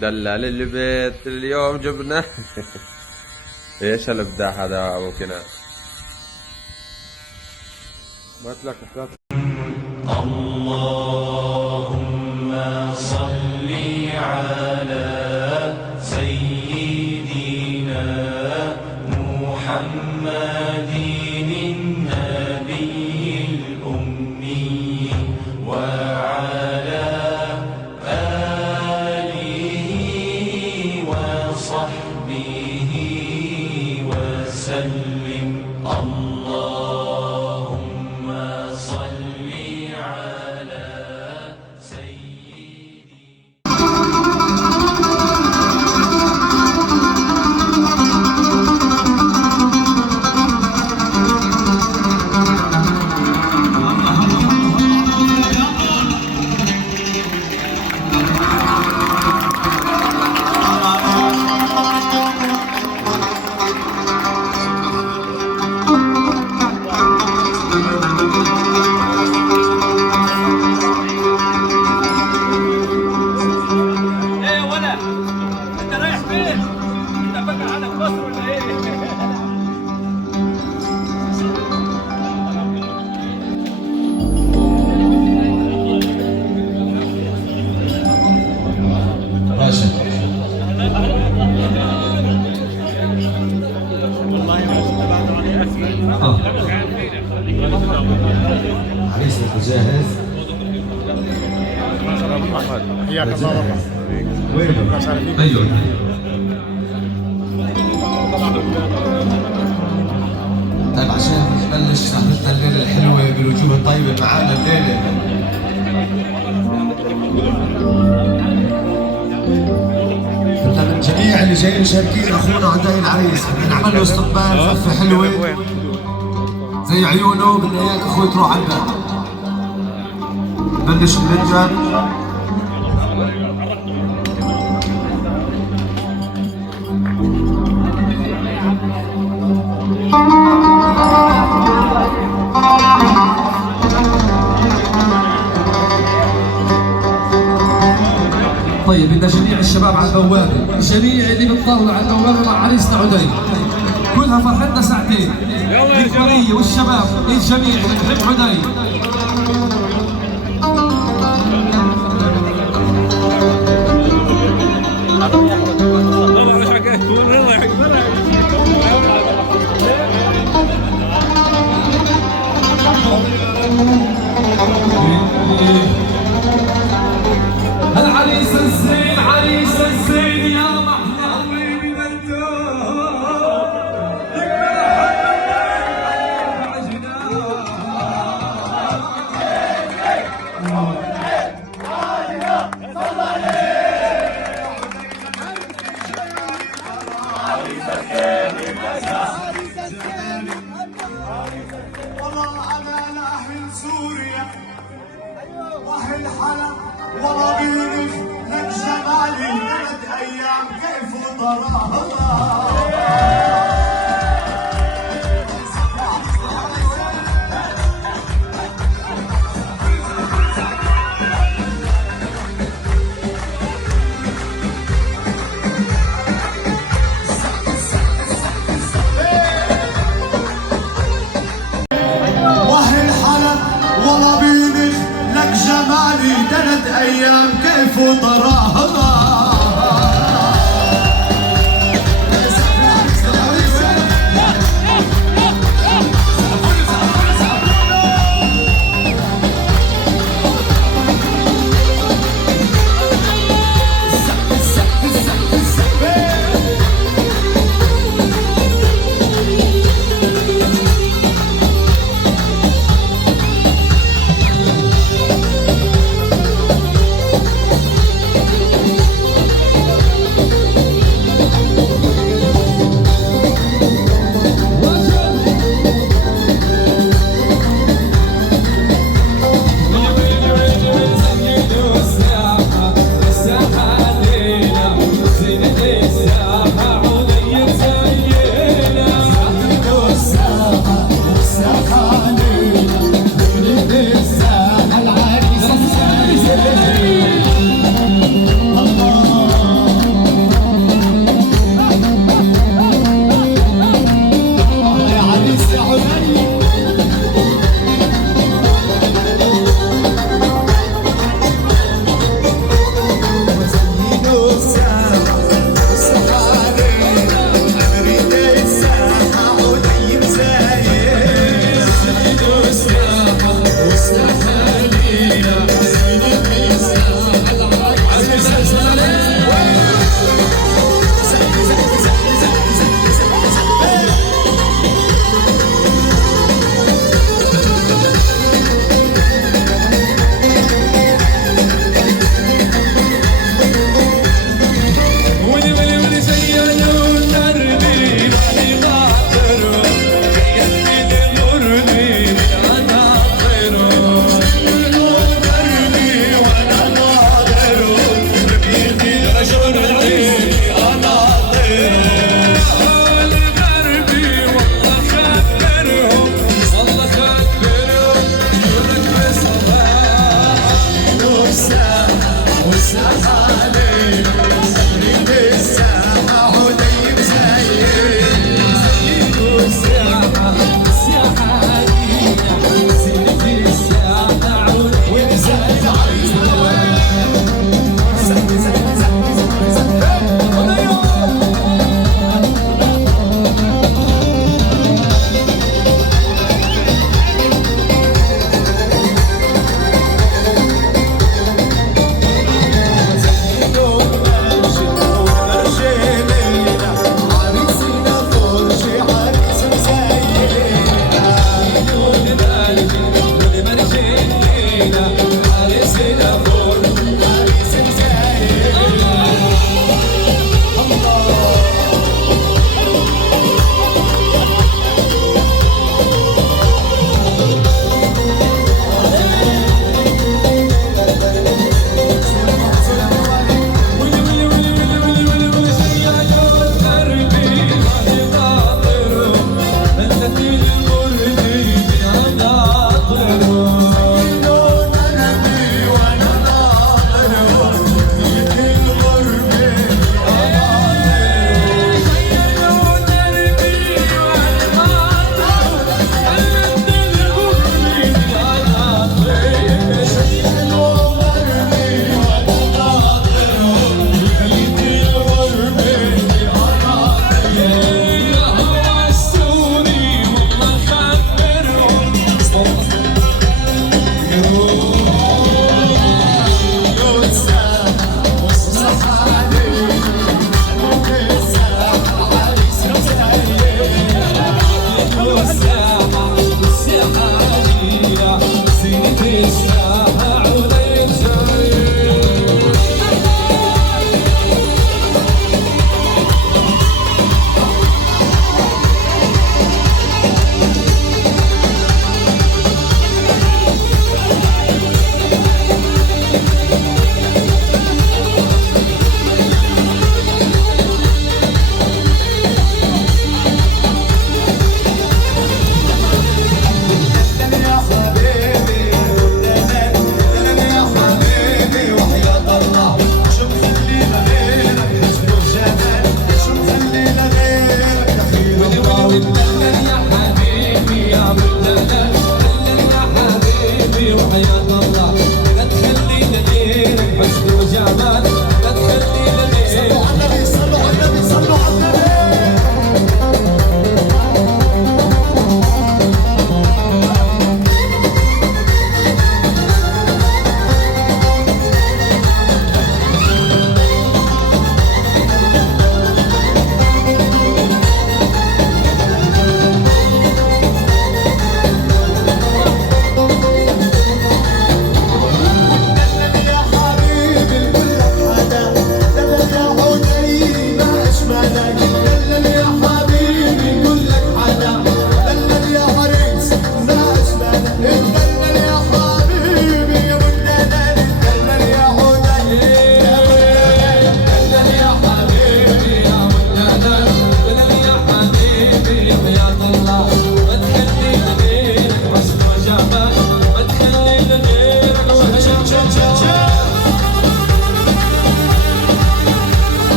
دلال البيت اليوم جبنا. ايش الابداع هذا ابو كنان؟ ما لك اللهم صل على سيدنا محمد النبي الأمي وعلى آله وصحبه وسلم. اللهم صل على عريسك جاهز؟ حياك الله والله. وينه؟ ايوه طيب عشان نبلش سهرتنا الليله الحلوه بالوجوه الطيبه معانا الليله. بدنا من جميع اللي جايين مشاركين اخونا عدي العريس بنعمل له استقبال زفه حلوه زي عيونه. بدنا اياك اخوي تروح على الباب. بلش البنجر. طيب بدنا جميع الشباب على البوابه، جميع اللي بتطلع على البوابه مع عريسنا عدي. كلها فرحتنا ساعتين. الكورية والشباب الجميع اللي بحب عدي. العريس الزين عريس الزين يا محلاوي والله أنا لأهل سوريا وأهل حلب والله بيرف لك جمالي 3 أيام كيف وطراها. والله بينخ لك جمالي 3 أيام كيف وطراها. زي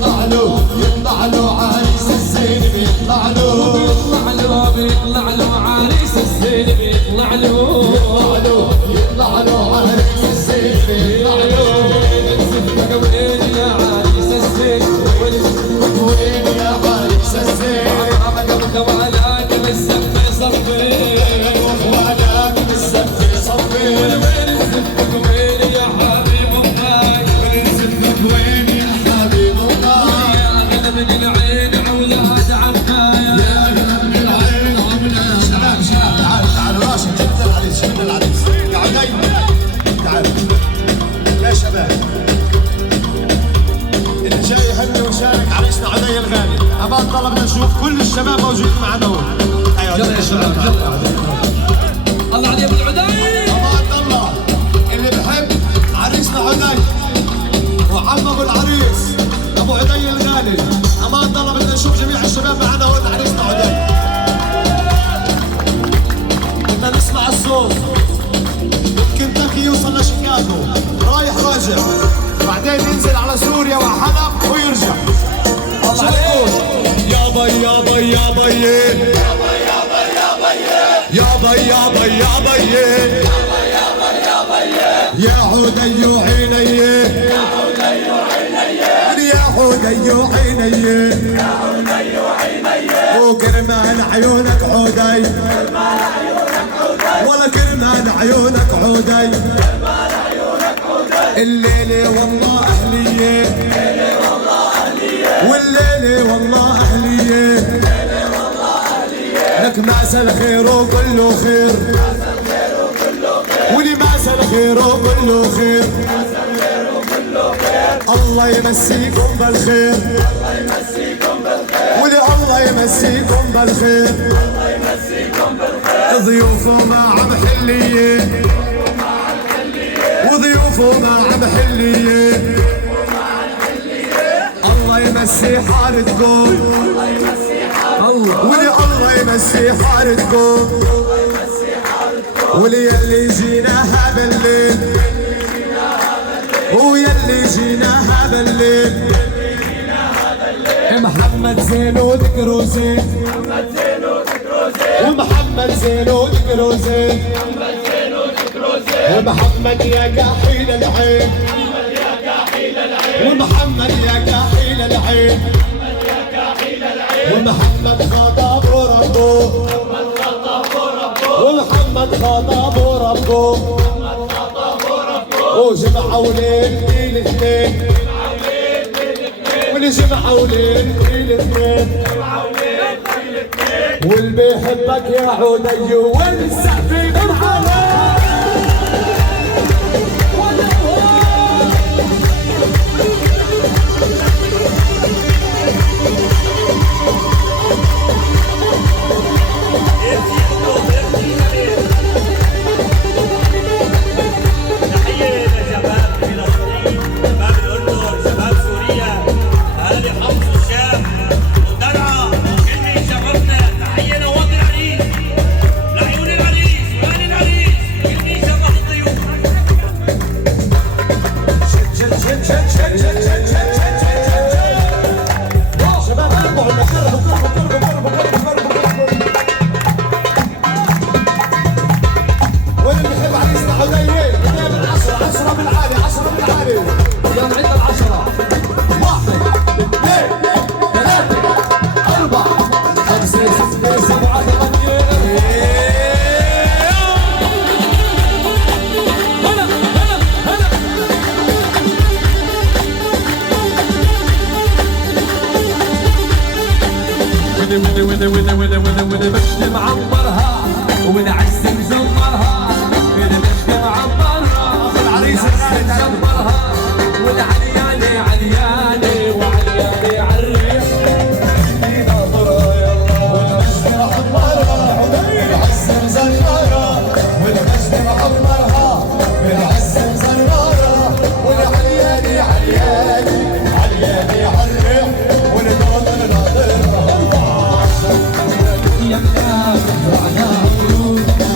بيطلع له يطلع له عريس الزين بيطلع له بيطلع له عريس الزين بيطلع له يطلع له عريس الزين بيطلع له نزفك وين يا عريس الزين وين يا عريس الزين وعلاك بالزف صفي وعلاك بالزف صفي وين نزفك وين يا حبيب امك وين يا حبيب الله يا اغلى من العين اولاد عمايا يا اغلى من العين عمنا شباب تعالوا راشد جبت العريس جبت العريس تعالوا يا شباب اللي جاي يهني ويشارك عريسنا عدي الغالي أبان طلبنا نشوف كل الشباب موجودين معنا هون يلا يا شباب يلا الله علي ابو العدي أبان الله اللي بحب عريسنا عدي وعم ابو العريس ابو عدي الغالي أمان الله بدنا نشوف جميع الشباب معنا هون عريسنا عدي بدنا نسمع الصوت من كنتاكي يوصل لشيكاغو رايح راجع بعدين ينزل على سوريا وحلب ويرجع الله عليك يا بي يا بي يا بي يا بي يا بي يا بي يا عودي عيني يا عودي عيني وكرمان عيونك عودي ولا كرمان عيونك عودي الليلة والله أهلية والليلة والله أهلية لك ماس الخير وكله خير ولي ماس الخير وكله خير الله يمسيكم بالخير ولي الله يمسيكم بالخير ضيوفه مع محلية وضيوفه مع محلية الله يمسي حارتكم ولي الله يمسي حارتكم ولي يلي جيناها بالليل ويلي جيناها بالليل محمد زين وذكره زين ومحمد زين وذكره زين ومحمد يا كحيل العين ومحمد يا كحيل العين ومحمد خطاب ربه ومحمد خطاب ربه وجمعوا ليل الاثنين واللي جمعوا ليل الاثنين واللي بيحبك يا عودي والسقف مرحبا المشت معمرها والعز مزمرها المشت معمرها العريس مزمرها والعلياني علياني وعلياني عالريح ناظرها يلا والمجد معمرها بالعز مزمرها والمجد معمرها بالعز مزمرها والعلياني علياني علياني عالريح والناظر ناظرها يا منافق وعناها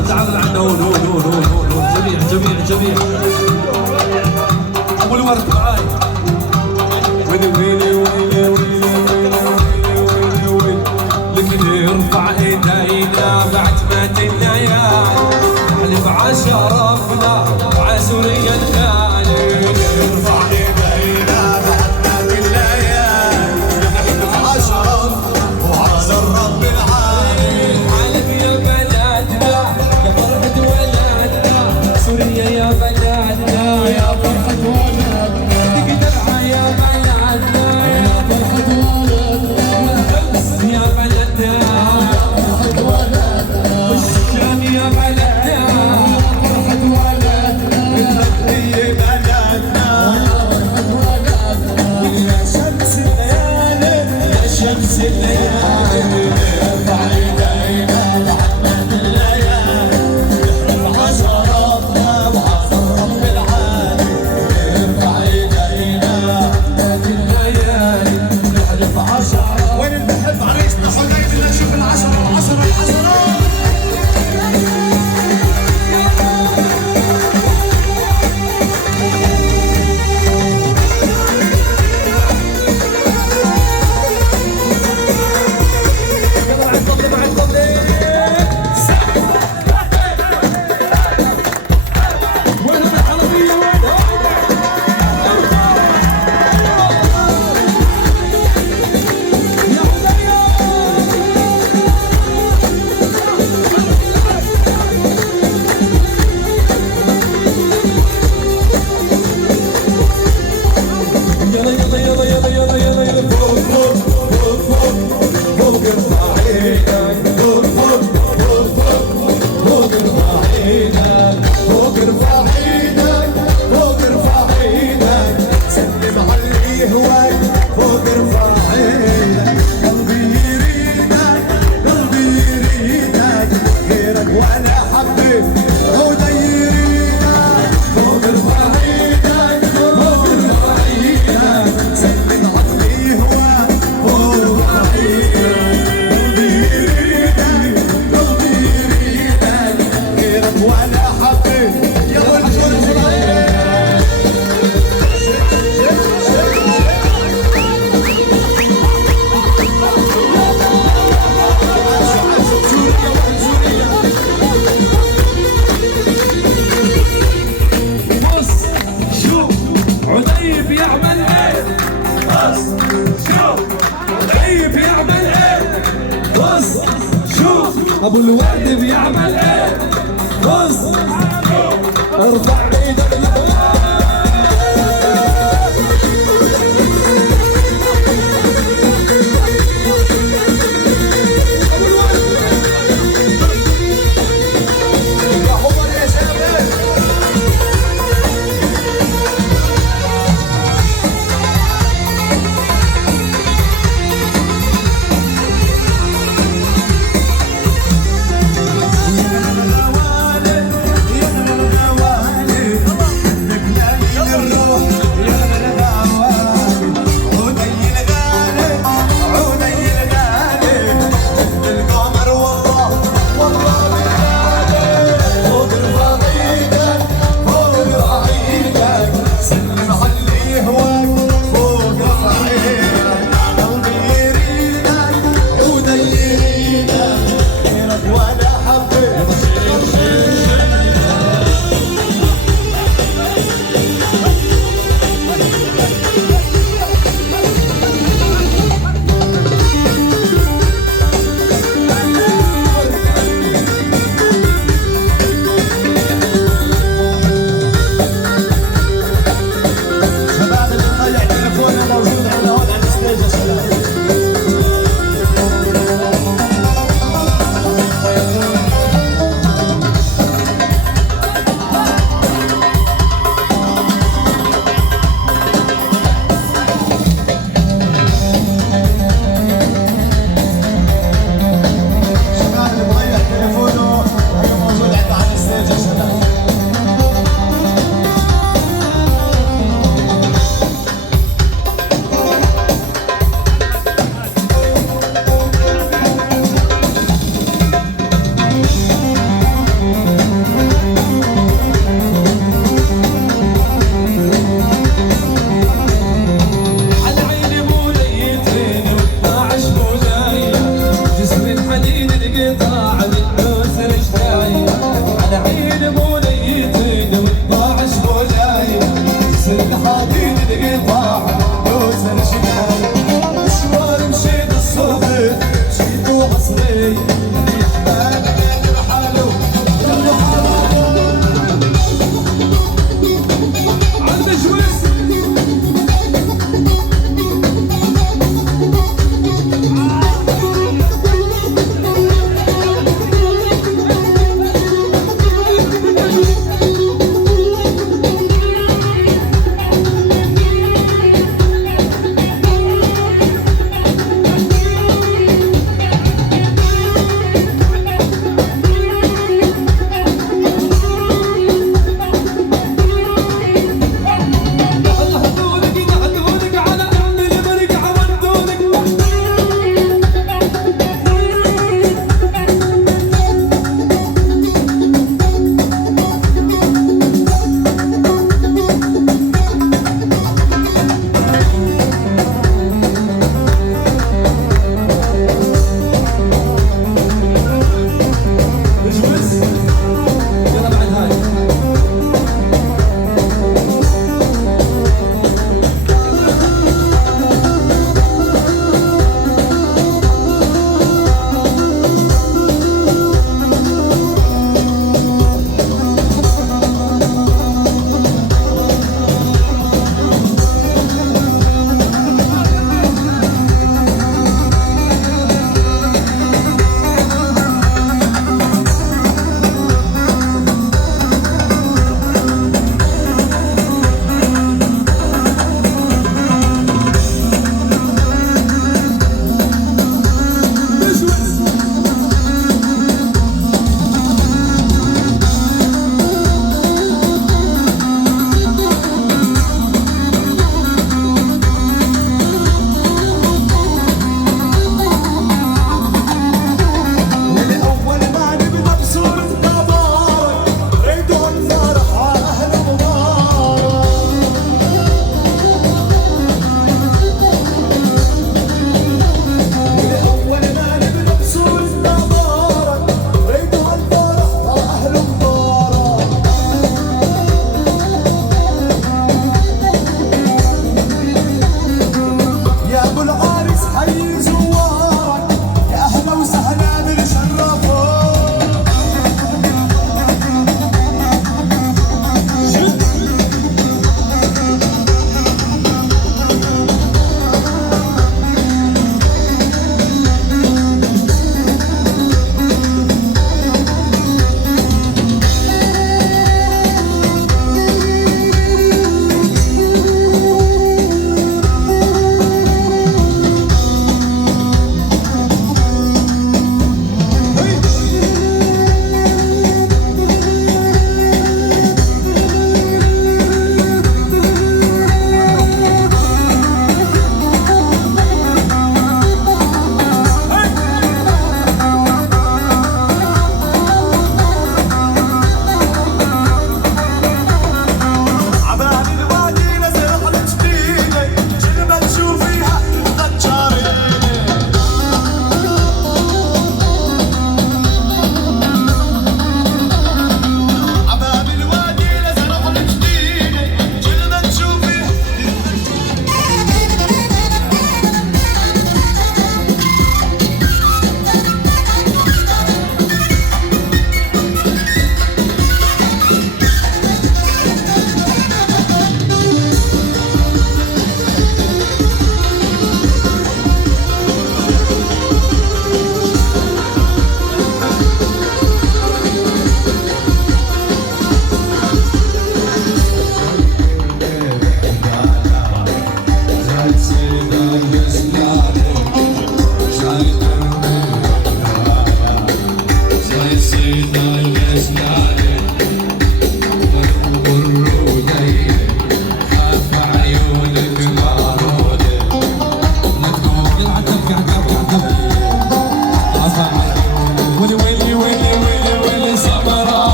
الشباب تعالوا لعنا هون هون هون هون هون جميع جميع جميع. ابو الورد معاي. ويلي ويلي ويلي ويلي ويلي ويلي ويلي ارفع ايدينا بعد ما تنايا نحلف عشرفنا وعسوريا الثاني. ارفع ايدينا بعد ما تنايا نحلف عشرف وعلى الرب العالي. حلف يا بلدنا يا فرحة ولدنا سوريا يا بلدنا يا فرحة ولدنا تقدرها يا بلدنا يا فرحة ولدنا والحمص يا بلدنا يا فرحة ولدنا والشام يا بلدنا يا فرحة ولدنا هي بلدنا يا فرحة ولدنا يا شمس الليالي يا شمس الليالي. ارفع ايدينا بعد ما تنايا نحلف عشرفنا وعلى الرب العالي. ارفع ايدينا بعد الليالي نحلف عشرة. وين بنحب عريسنا حبايبي بدنا نشوف العشرة العشرة العشرة. ابو الورد بيعمل ايه؟ بص ارفع ايدك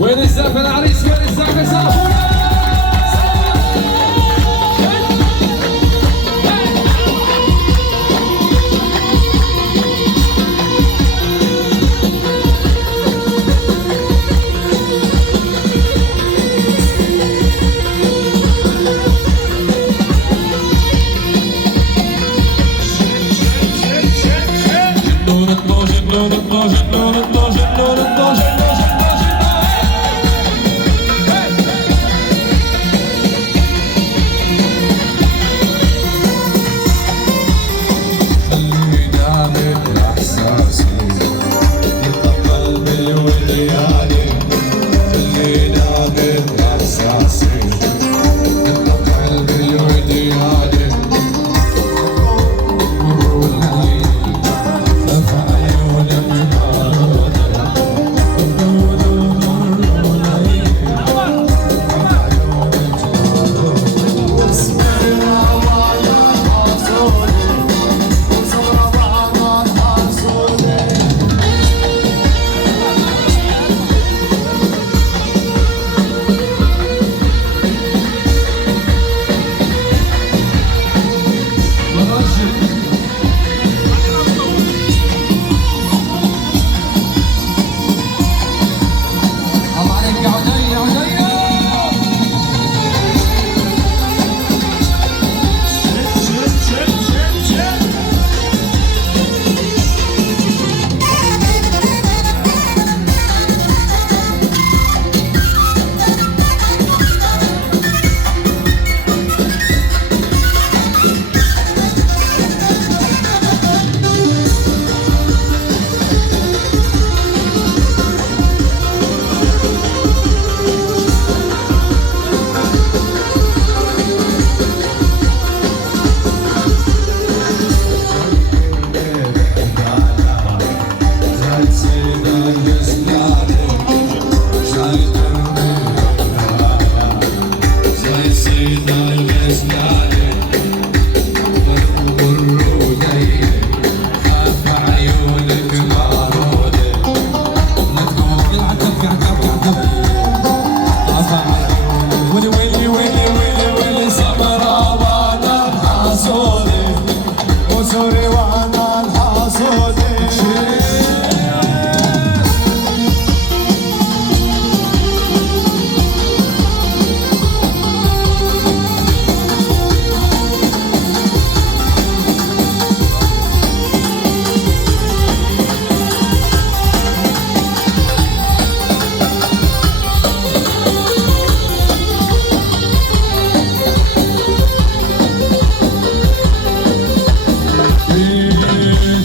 وين الزاف العريس؟ وين الزاف الزاف؟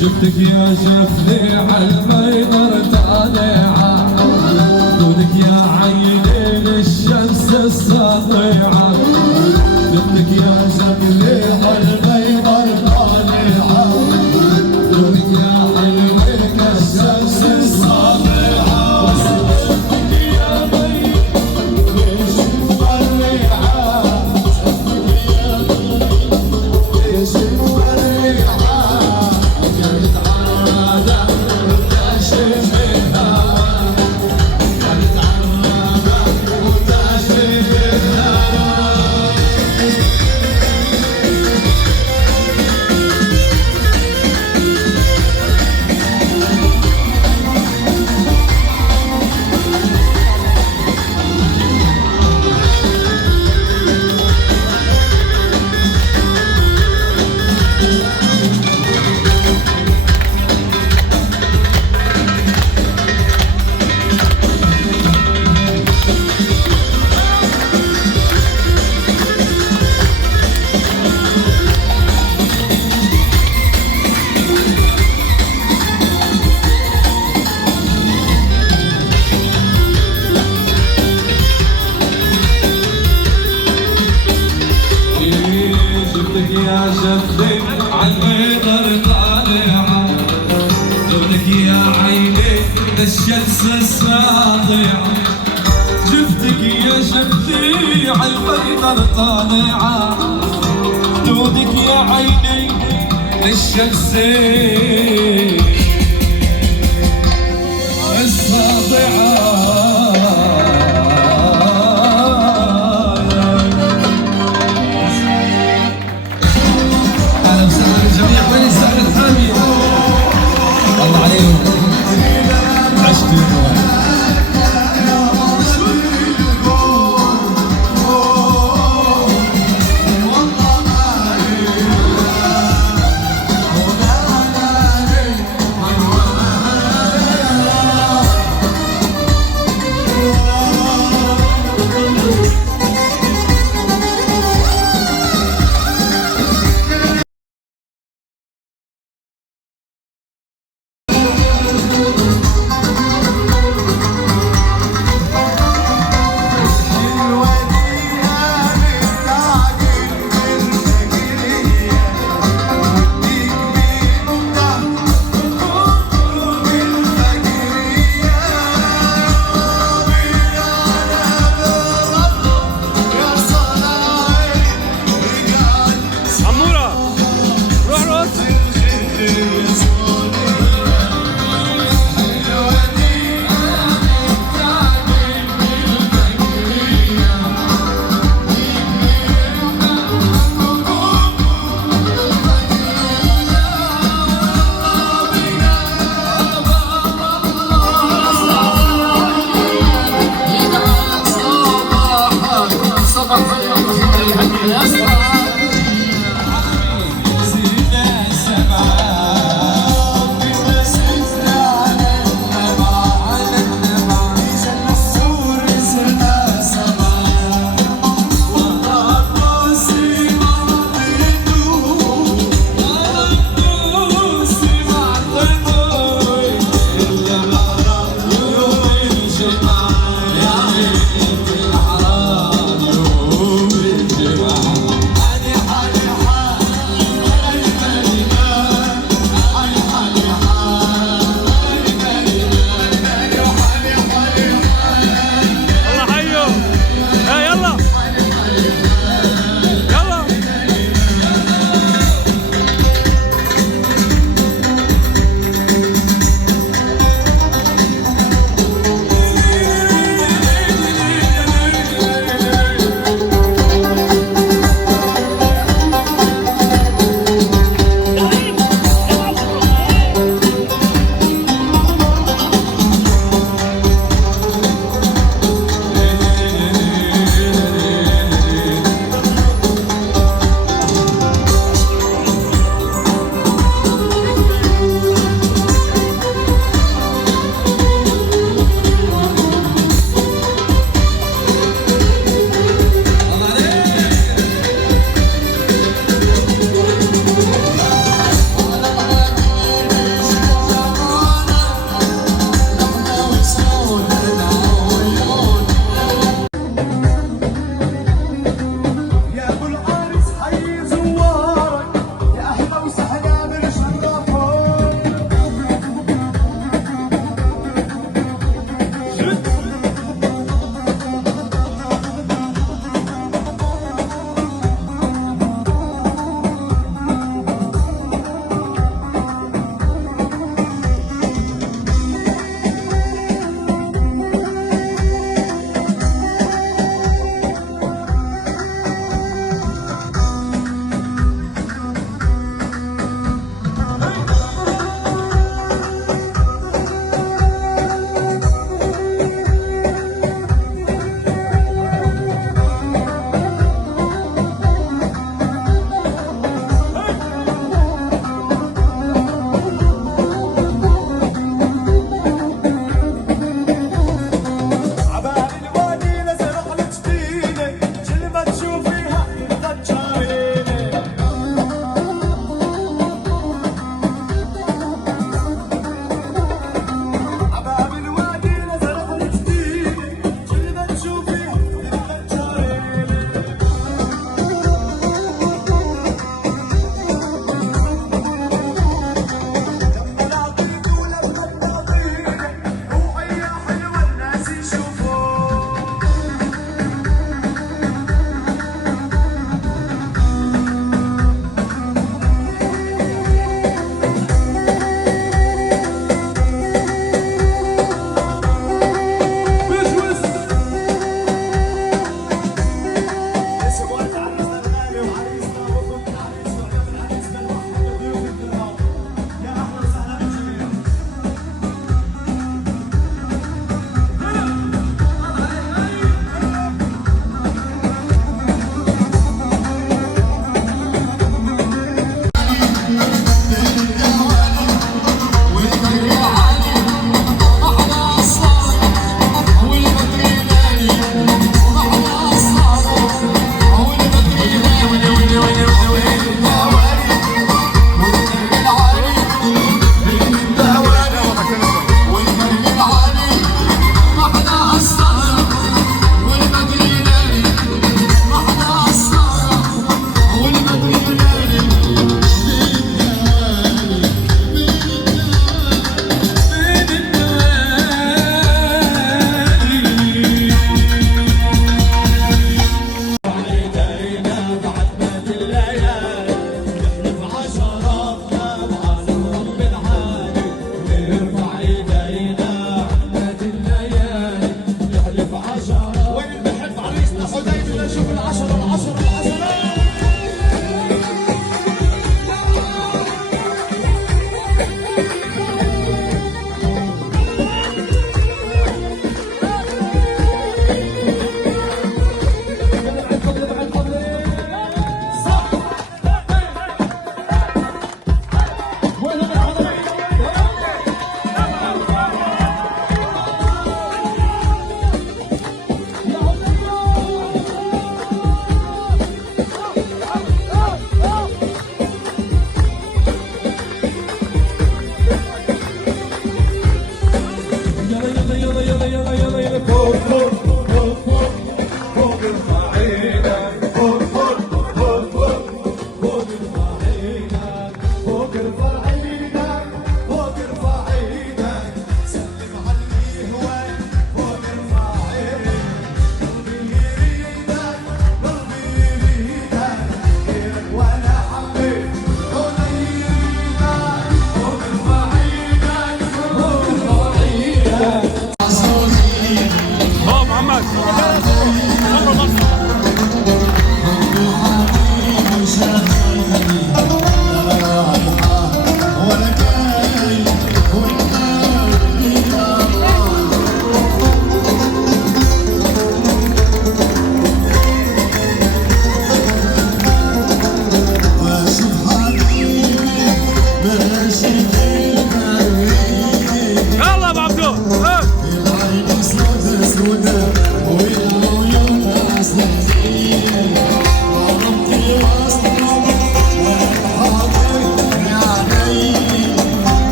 شفتك يا شفلي عالميضر طالعة، دونك يا عينين الشمس الساطعة. شفتك يا شفلي عالميضر طالعة، دونك يا عينين الشمس الساطعة. وصفتك يا مي ليش مفرعة، صفتك يا مي ليش مفرعة. يا شفتك عالميضر طالعة، دونك يا عيني الشمس الساطعة. شفتك يا شفتي عالميضر طالعة، دونك يا عيني الشمس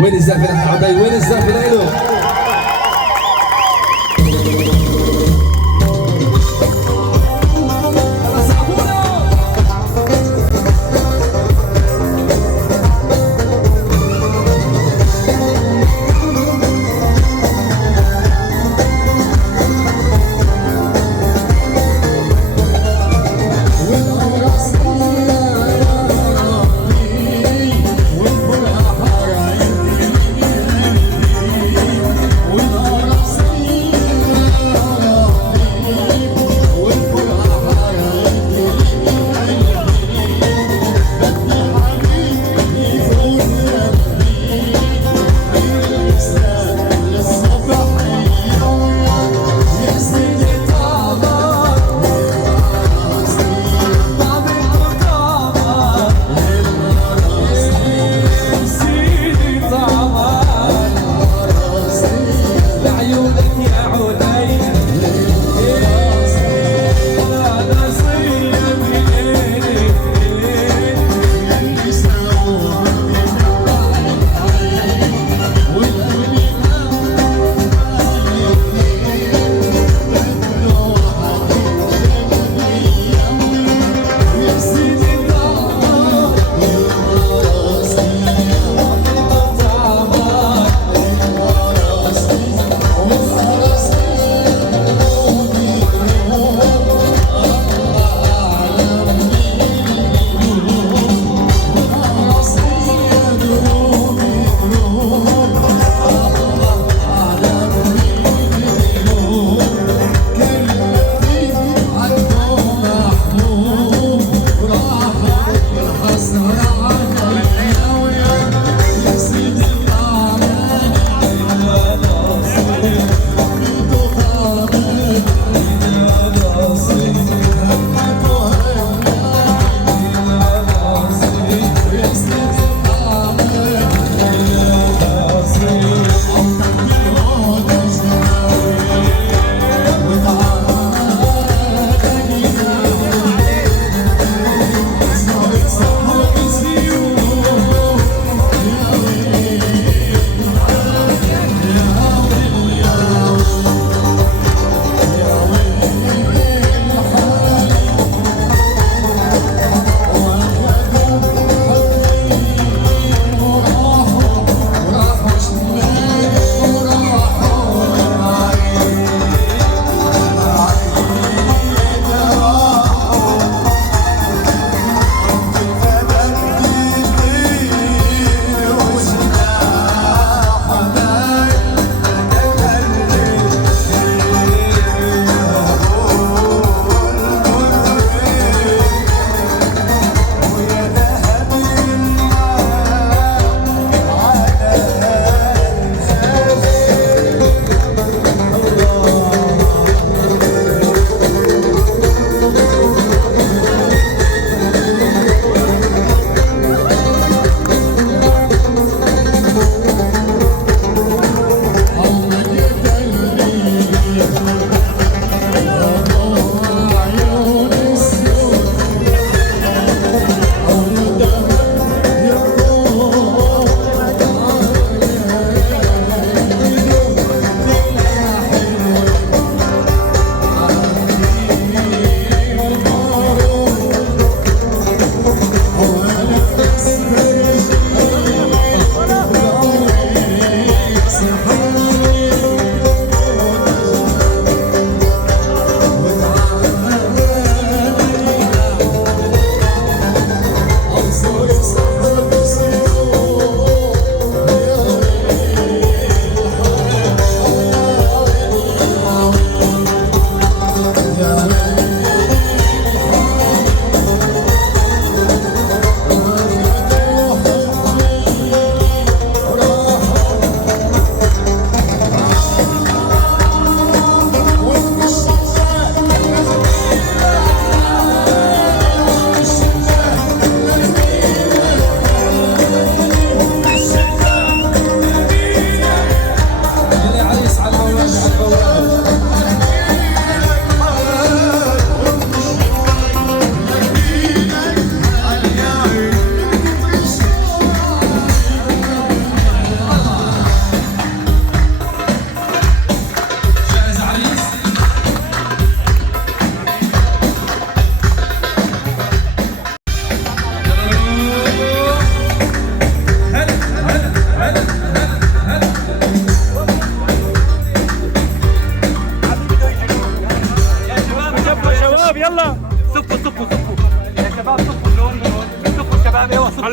وين الزعفران يا حبايبي؟ وين الزعفران له؟ خلاص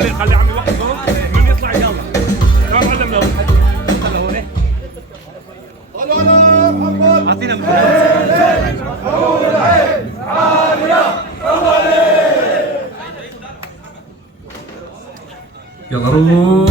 خلي عمي وقت فوق من يطلع يلا تمام علمنا يلا روح.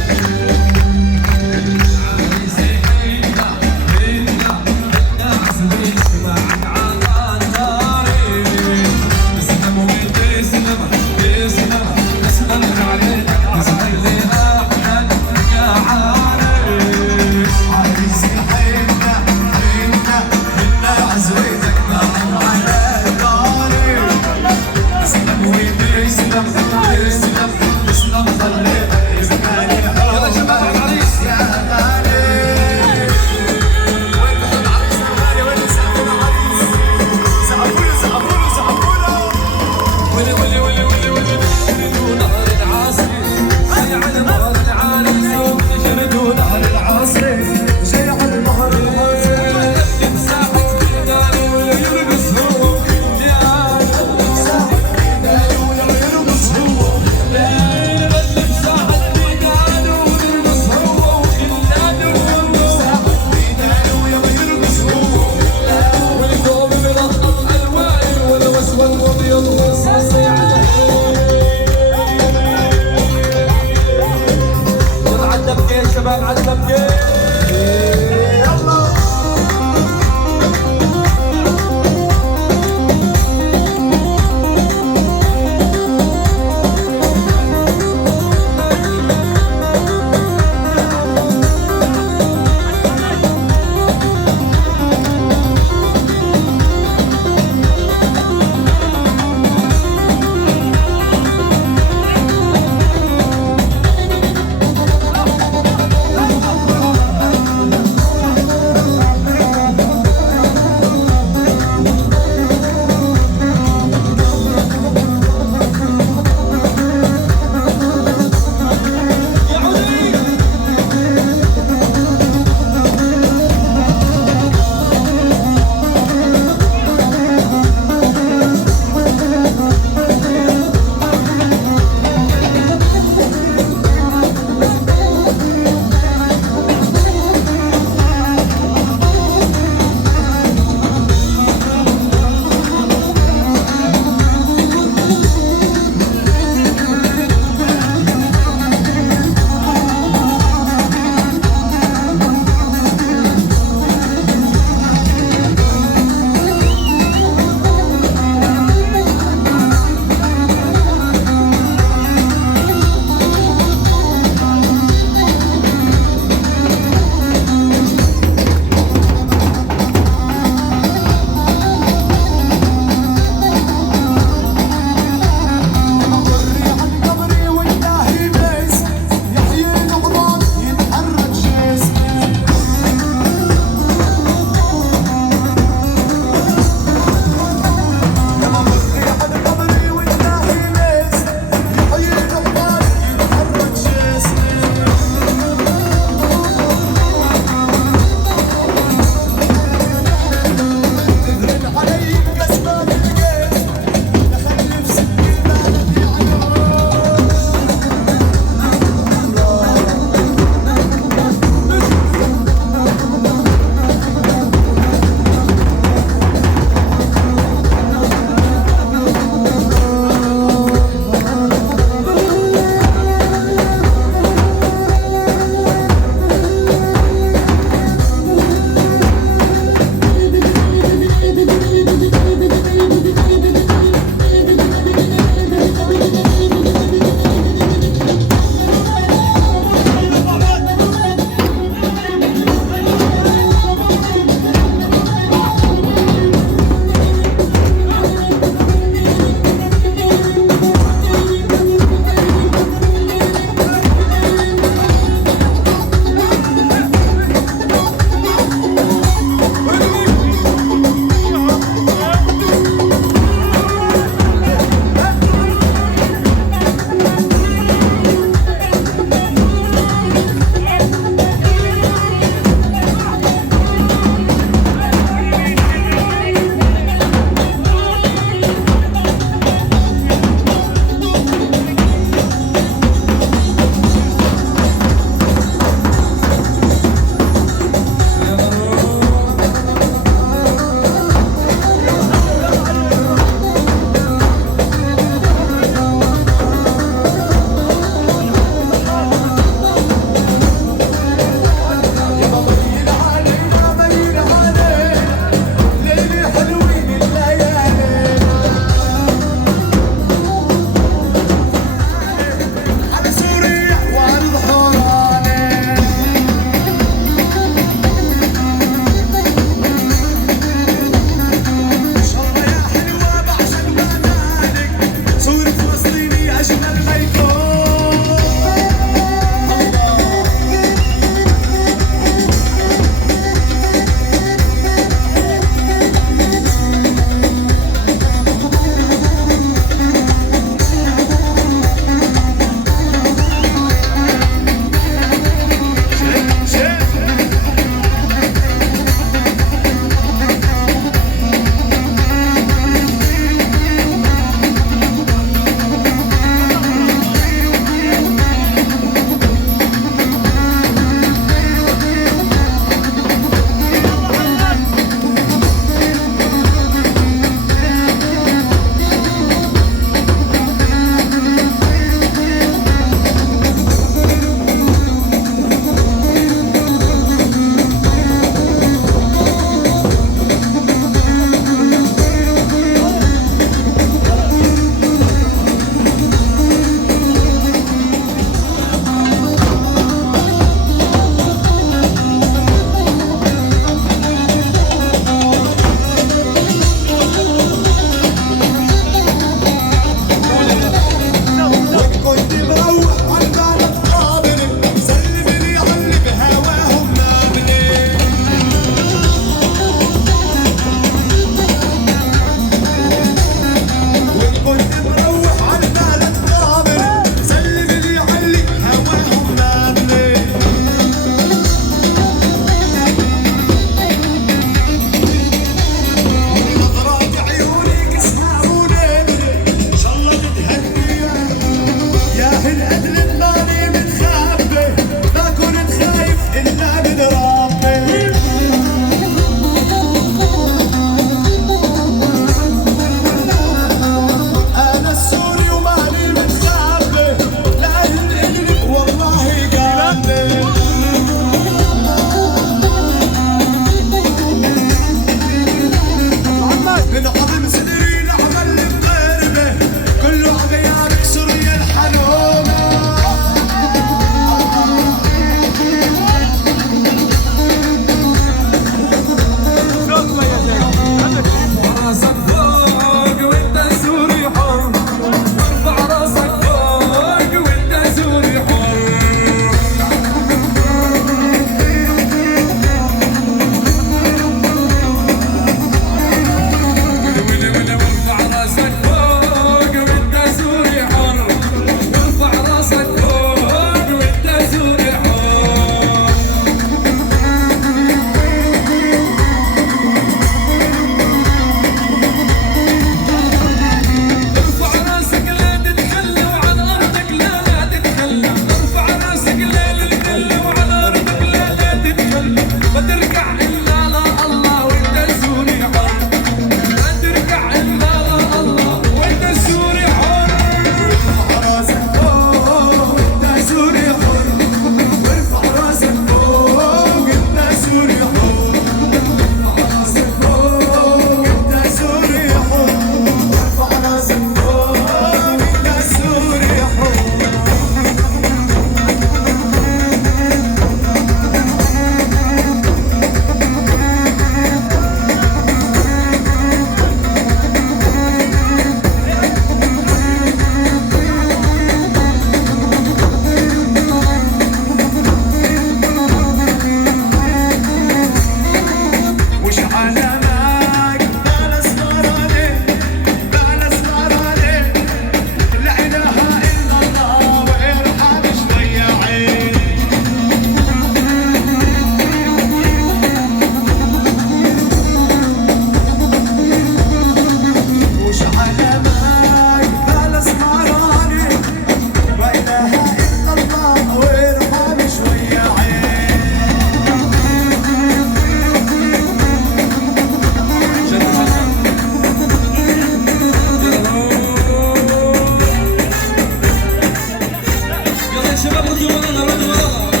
شباب ردوا ورانا ردوا ورانا.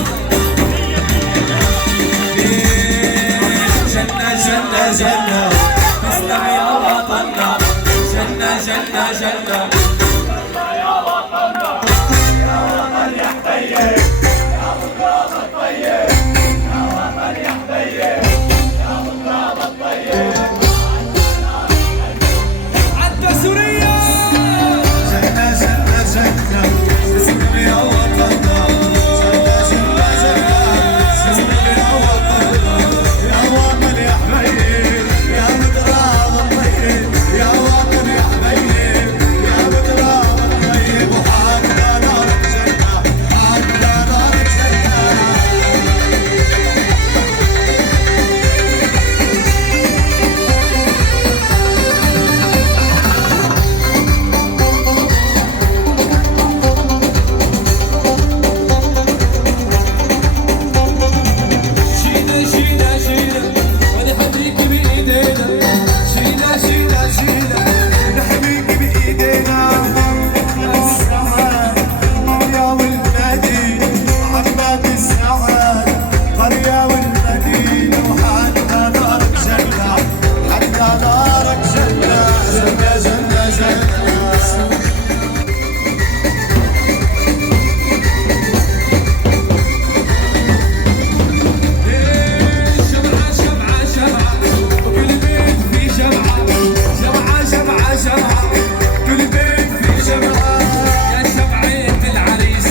جنة جنة جنة تسلم يا وطننا، جنة جنة جنة يا وطننا، يا وطن يا حبيب، يا تراب الطيب، يا وطن يا حبيب، يا تراب الطيب. عدى سوريا جنة جنة جنة تسلم يا وطننا، جنة جنة جنة تسلم يا وطننا، يا وطن يا حبيب يا متراب الطيب، يا وطن يا حبيب يا متراب الطيب. وحتى نارك جنة، حتى نارك جنة. شينا شينا شينا ونحميك بإيدينا، شينا شينا شينا نحميك بإيدينا. السعادة قرية والمدينة، عباد السعادة قرية والمدينة. وحتى نارك جنة، حتى نارك جنة، جنة جنة جنة. شمعة شمعة شمعة وكل بيت في شمعة، شمعة شمعة شمعة كل بيت في شمعة. يا شمعة العريس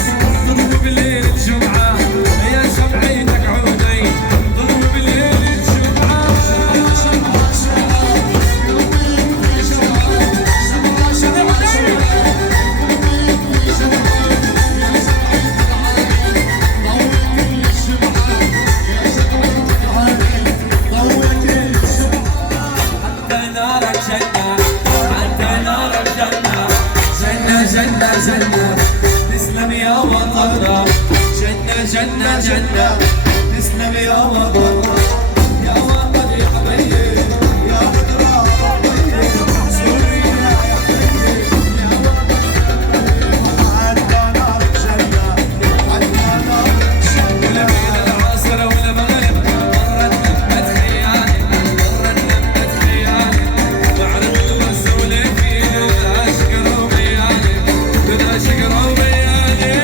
ضربوا بالليل الجمعة، يا شمعتك عودين ضربوا بالليل الجمعة. شمعة شمعة كل بيت في شمعة، شمعة شمعة شمعة كل بيت في شمعة. يا حتى نارك جنة، حتى نارك جنة، جنة جنة جنة تسلم يا وطننا، جنة جنة جنة تسلم يا وطننا، يا وطن يا حبيبي يا متراب الطيب، سوريا يا حبيبي يا وطن. حتى نارك جنة، حتى نارك ولا جنة. بين العاصرة والمغرب مرت نبت خيالي، مرت نبت خيالي، وعرفت والزولة فيها العشق روميالي، العشق روميالي.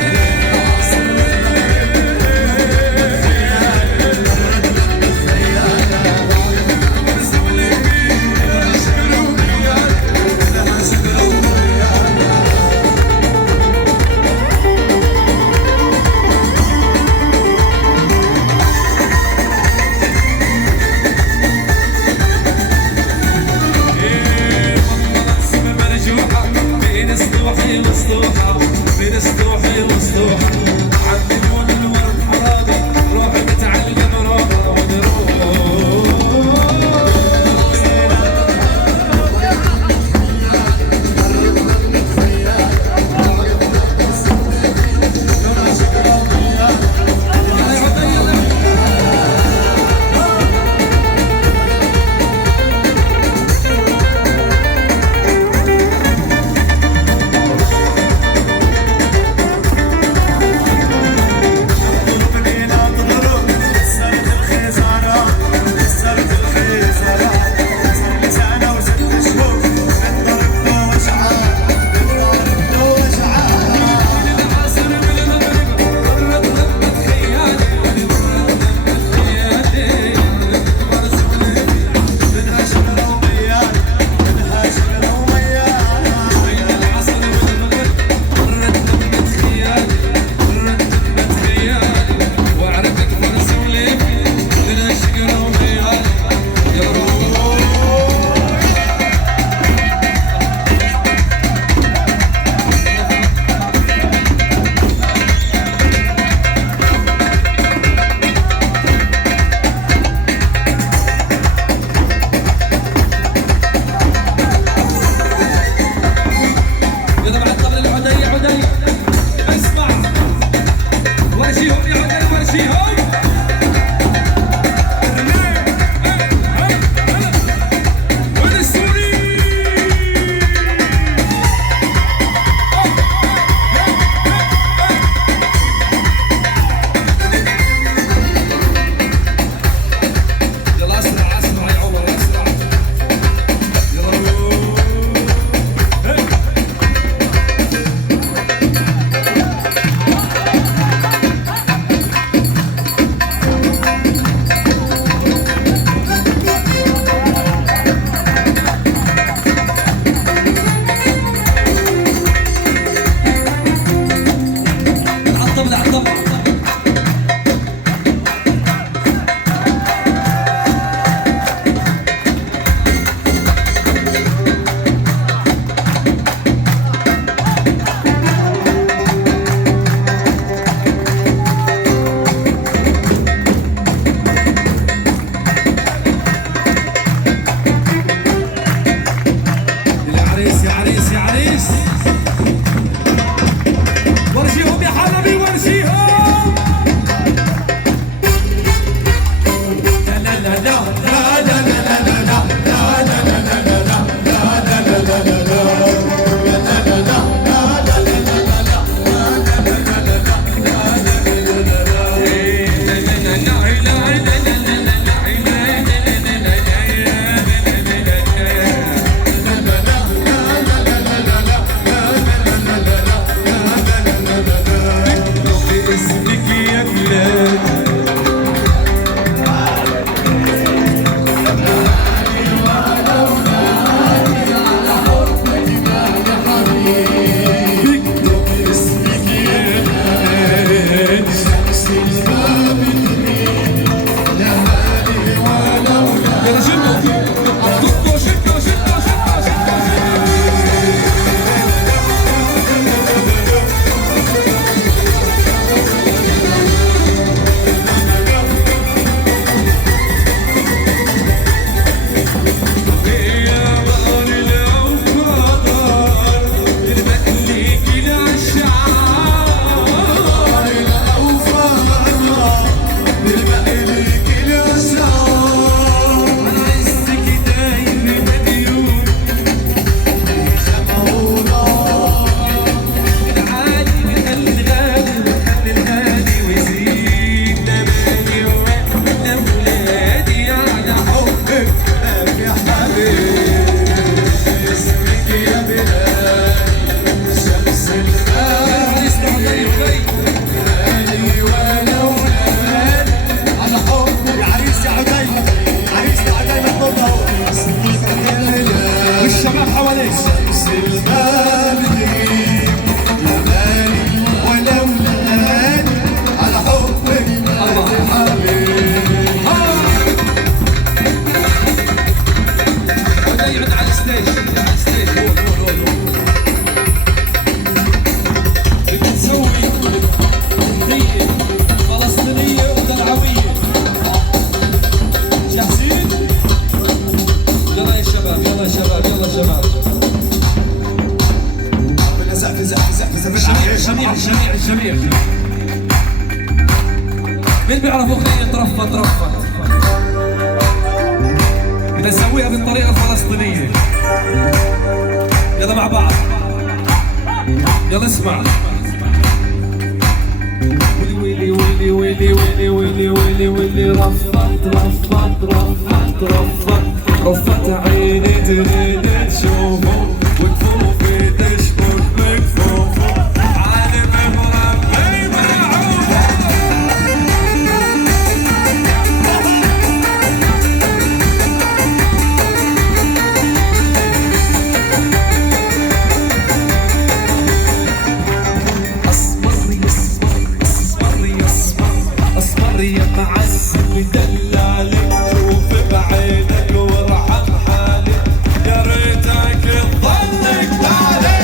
مين بيعرف اغنية رفت رفت؟ بدنا نسويها بالطريقة الفلسطينية. يلا مع بعض، يلا اسمع. ويلي ويلي ويلي ويلي ويلي ويلي ويلي رفت رفت رفت رفت رفت عيني تريد تشوفه وكفوفي تشبك بكفوفه عالم مربي معوفه. أصفر يا معسل دلالي شوف بعينك وارحم حالي يا ريتك تظلك تالي.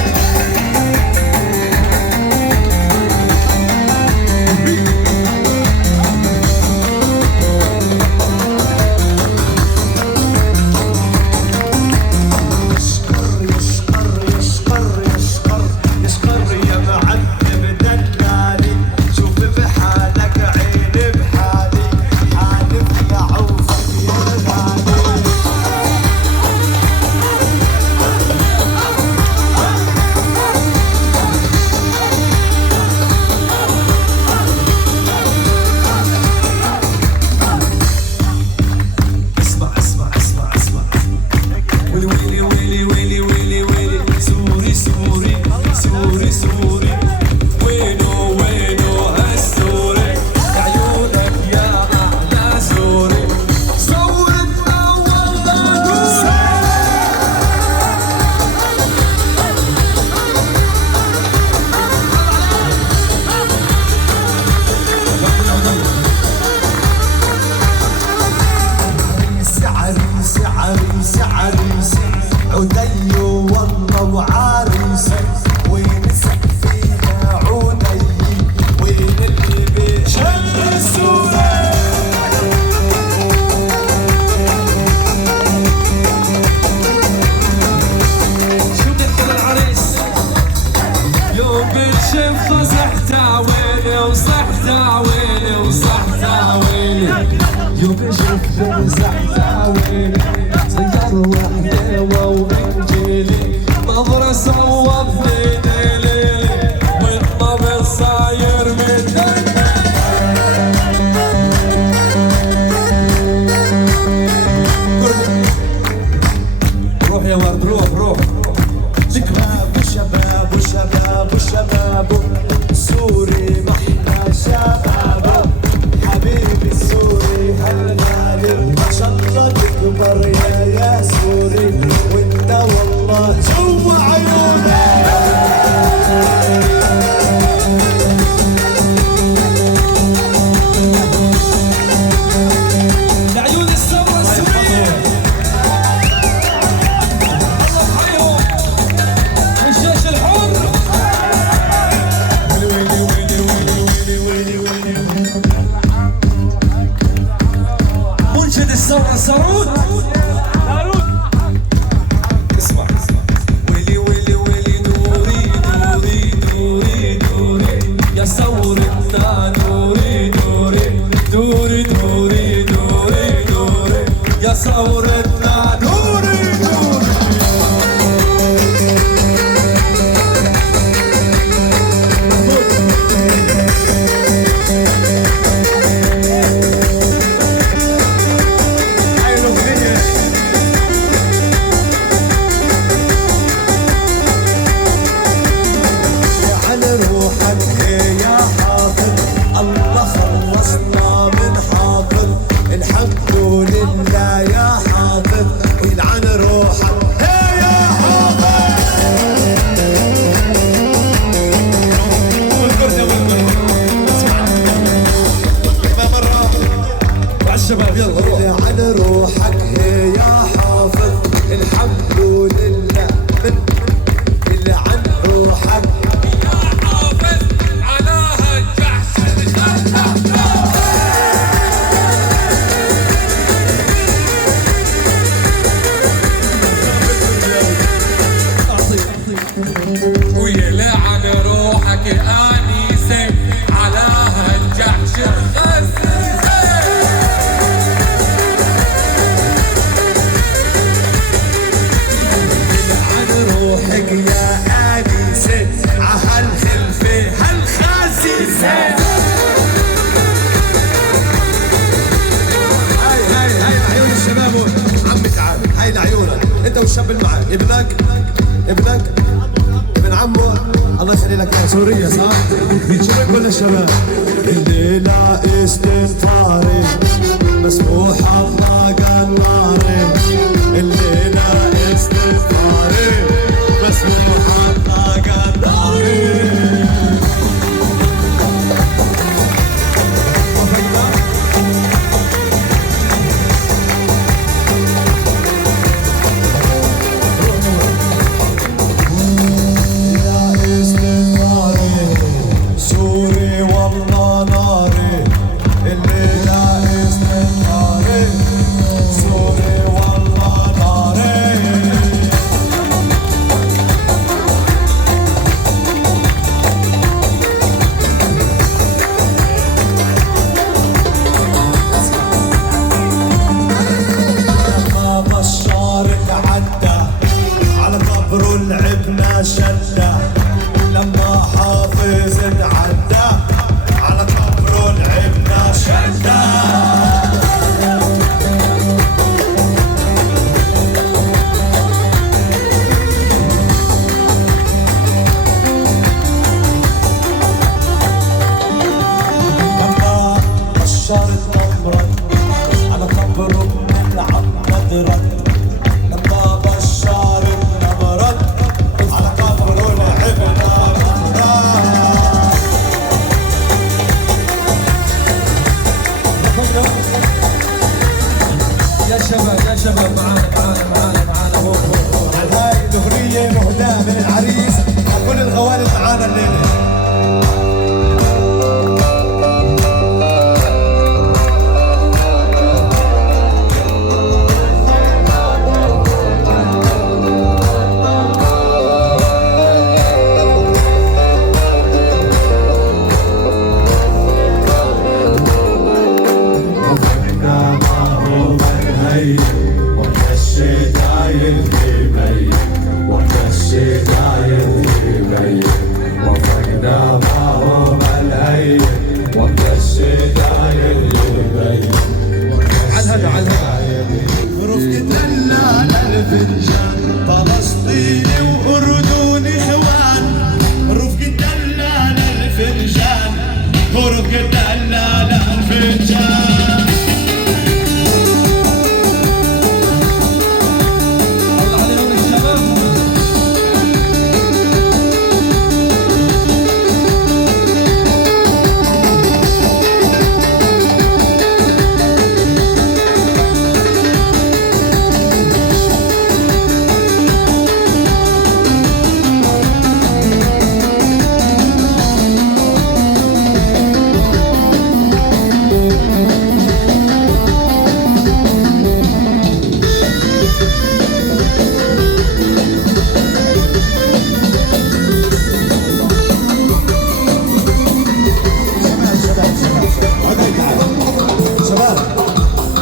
يشقر يا معذب دلالي شوف بحالك عيني بحالي حالف يعوفك يا غالي. اسمع اسمع اسمع اسمع. ويلي ويلي ويلي ويلي ويلي ويلي سوري سوري سوري سوري وينو وينو هالسوري عيونك يا أحلى سوري صورتنا والله دوري. عريسي عريسي عريسي عدي والله وعريسي وين سقفيها عدي وين اللي بيشد السوري. شو بتحكي للعريس؟ يوم بنشوف صحت عويلي وصحت عويلي وصحت عويلي يوم بنشوف صحت عويلي سيارة واحدة وانجيلي نظرة صوبني دليلي والطبل صاير من روح يا ورد روح روح. شباب شباب شباب شباب سوري محلى شبابه حبيبي السوري هالغالي ما شاء الله تكبر يا سوري وانت والله جوا عيوني. لعيون الثورة السورية الله يحييهم الجيش الحر. منشد الثورة سارود اسمع اسمع. ويلي ويلي ويلي دوري دوري دوري دوري يا ثورتنا دوري دوري دوري دوري دوري دوري يا ثورتنا دوري دوري. على روحك يا حافظ الله خلصنا من حافظ الحمد لله يا حافظ ويلعن روحك يا حافظ. مع الشباب يلا روح. يلعن روحك يا حافظ الحمد لله من يلعن روحك يا حافظ على هالجحش ويلعن روحك آنيسة على هالجحش الخس. شاب معك ابن عمه الله يخلي لك يا سوريا صح؟ بيجرك كل الشباب الليلة استنفاري مسموح الطاقة الناري الليلة استنفاري مسموح الطاقة الناري شدة لما حافظ عدى على قبره لعبنا شدة لما بشرت نمرت على قبره بنلعب نضرب لما بشرت نمرت يا شباب معانا هاي الأغنية مهداة من العريس كل الغوالي معانا الليلة فلسطيني وأردني خوان رفق الدلال الفنجان ورفق الدلال الفنجان الله عليهم الشباب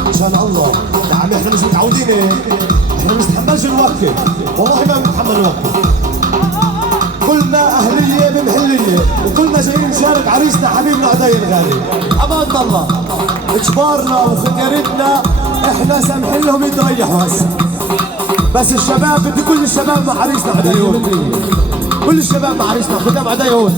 عشان الله يا عمي احنا مش متعودين احنا ما بنتحملش نوقف والله ما بنتحمل نوقف كلنا اهليه بمحليه وكلنا جايين نشارك عريسنا حبيبنا عدي الغالي امان الله اجبارنا وختيارتنا احنا سامحين لهم يتريحوا هسه بس الشباب بدي كل الشباب مع عريسنا عدي كل الشباب مع عريسنا قدام عدي هون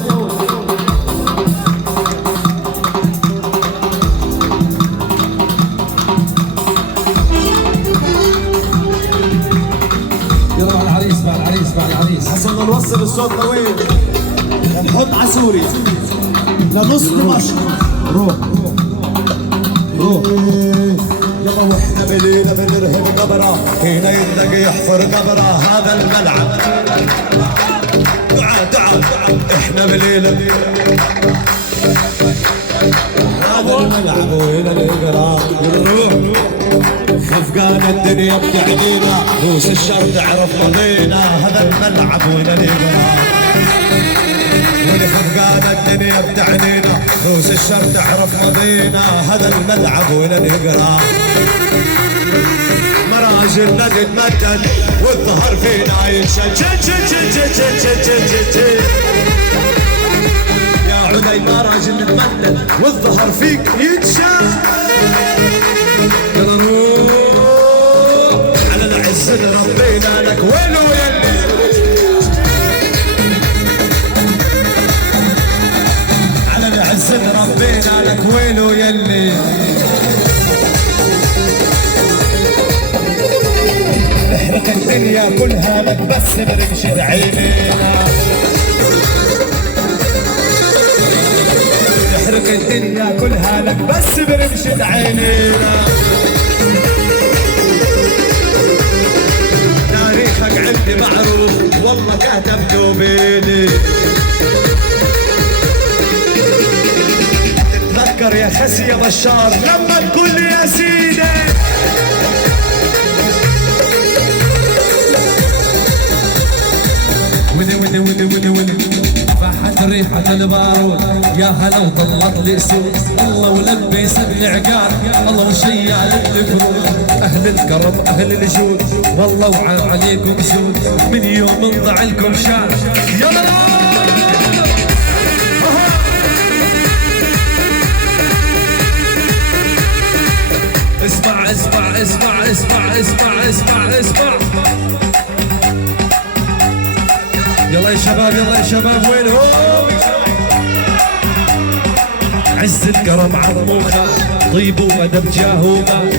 مع العريس حسن نوصل الصوت لوين؟ نحط على سوريا لنص دمشق روح يلا واحنا بليلة بنرهب قبرة هنا يلتقي يحفر قبرة هذا الملعب دعاء احنا بليلة هذا الملعب وهنا نقرا نروح خفقان الدنيا بتعنينا روس الشر تعرف ماضينا هذا الملعب وهنا نقرا خفقان الدنيا بتعنينا روس الشر تعرف ماضينا هذا الملعب وهنا نقرا مراجلنا نتمدد والظهر فينا ينشد يا عدي مراجل نتمدد والظهر فيك ينشد على العز اللي ربينا لك جينا لك وينو يلي نحرق الدنيا كلها لك بس برمشد عينينا نحرق الدنيا كلها لك بس برمشد عينينا تاريخك عندي معروف والله كتبته بيدي تتذكر يا خسي يا بشار لما تقول لي يا سيدي وني فاحت ريحة البارود يا هلا وطلت لي سود الله ولبس العقال الله وشيال الفرود اهل الكرم اهل الجود والله وعام عليكم سود من يوم انضع لكم شان يلا اسمع اسمع اسمع اسمع اسمع اسمع اسمع يلا يا شباب يلا يا شباب وينهم عز الكرم عموخة طيب وادب جاهومة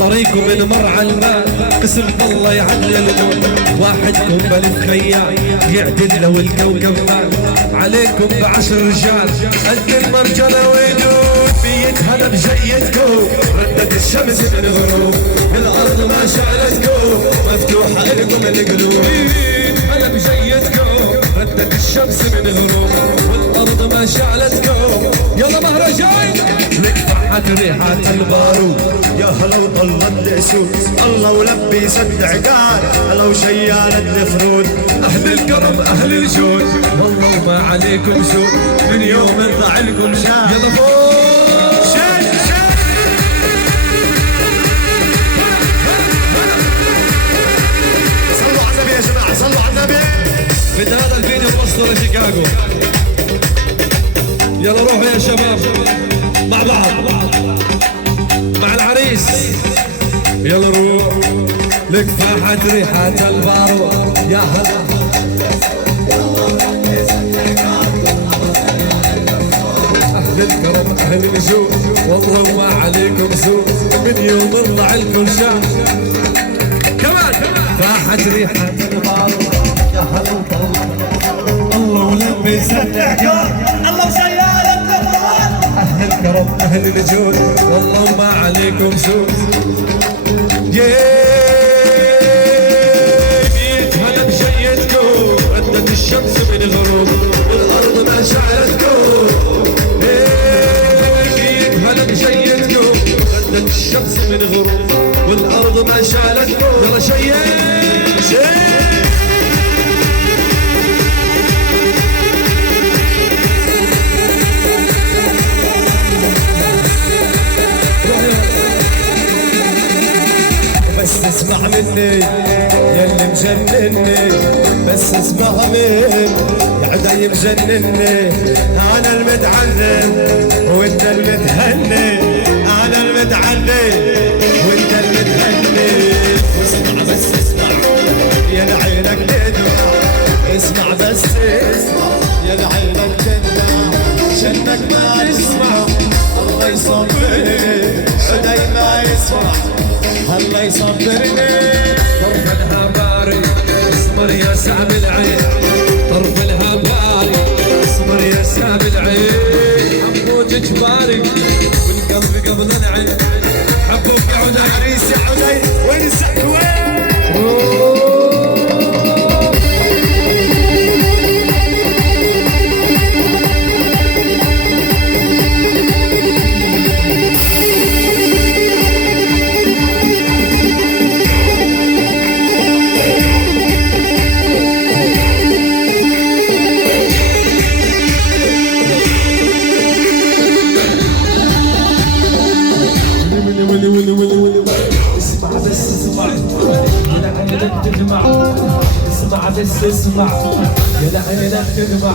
طريقكم المرعى الماء قسم الله يعلي الموت واحدكم بلف خيال يعدل لو الكوكب مات عليكم ب10 رجال قد المرجلة وينون بيتها بجيتكم ردت الشمس من الغروب الارض ما شعلتكم مفتوحة لكم القلوب بيتها بجيتكم ردت الشمس من الغروب والارض ما شعلتكم يلا مهرجان لك فحت ريحة البارود يا هلا وطلت الاسود الله ولبس العقال الله وشيال الفرود اهل الكرم اهل الجود والله وما عليكم سود من يوم انضع لكم شان يلا فوق صلوا على النبي يا جماعة صلوا على النبي بدأ هذا الفيديو نوصله لشيكاغو يلا روحوا يا شباب مع بعض مع العريس يلا روح لك فاحت ريحة البارود يا هلا أهل الكرم أهل الجود والله وما عليكم سوء من يوم انضع لكم شان كمان فاحت ريحة البارود يا هلا الله ولبس العقال الله وشيال الدفرات أهل الكرم أهل الجود والله ما عليكم سوء بيتها بجيتكم ردت الشمس من الغروب والأرض ما شعلتكم بيتها بجيتكم ردت الشمس من الغروب والأرض ما شعلتكم يلا شيء بس اسمع مني يلي مجنني بس اسمع مني يا عدي مجنني انا المتعنن وانت المتهني انا المتعنن وانت المتهني اسمع بس اسمع يا لعينك تدمع اسمع بس اسمع يا لعينك تدمع شنك ما تسمع الله يصبرني عدي ما يسمع الله يصبرني طرف الهباري اصبر يا سعب العين طرف الهباري اصبر يا سعب العين حبوك جباري والقلب قبل العين حبوك يا عدي عريس يا عدي وين السعد وين اسمع بس اسمع يا لعينك تجمع اسمع بس اسمع يا لعينك تجمع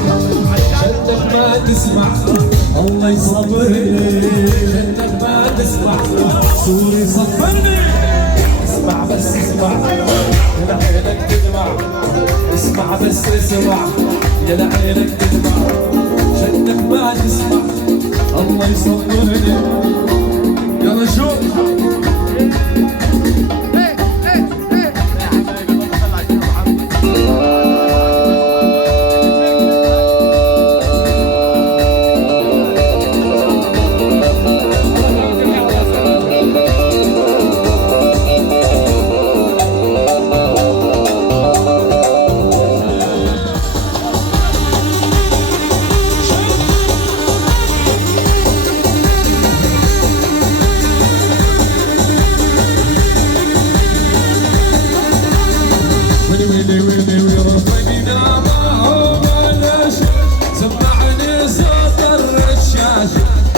شدك ما تسمع الله يصبرني شدك ما تسمع سوري صبرني اسمع بس اسمع يا لعينك تجمع اسمع بس اسمع يا لعينك تجمع شدك ما تسمع الله يصبرني يلا شوف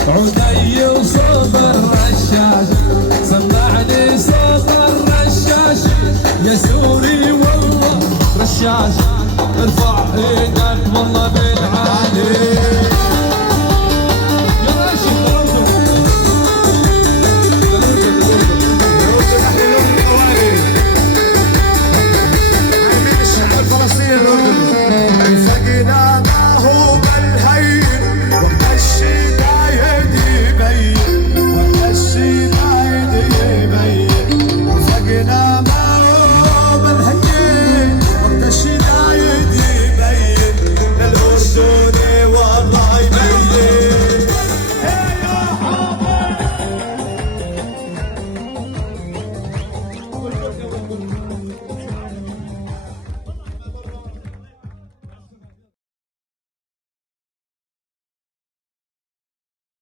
عودي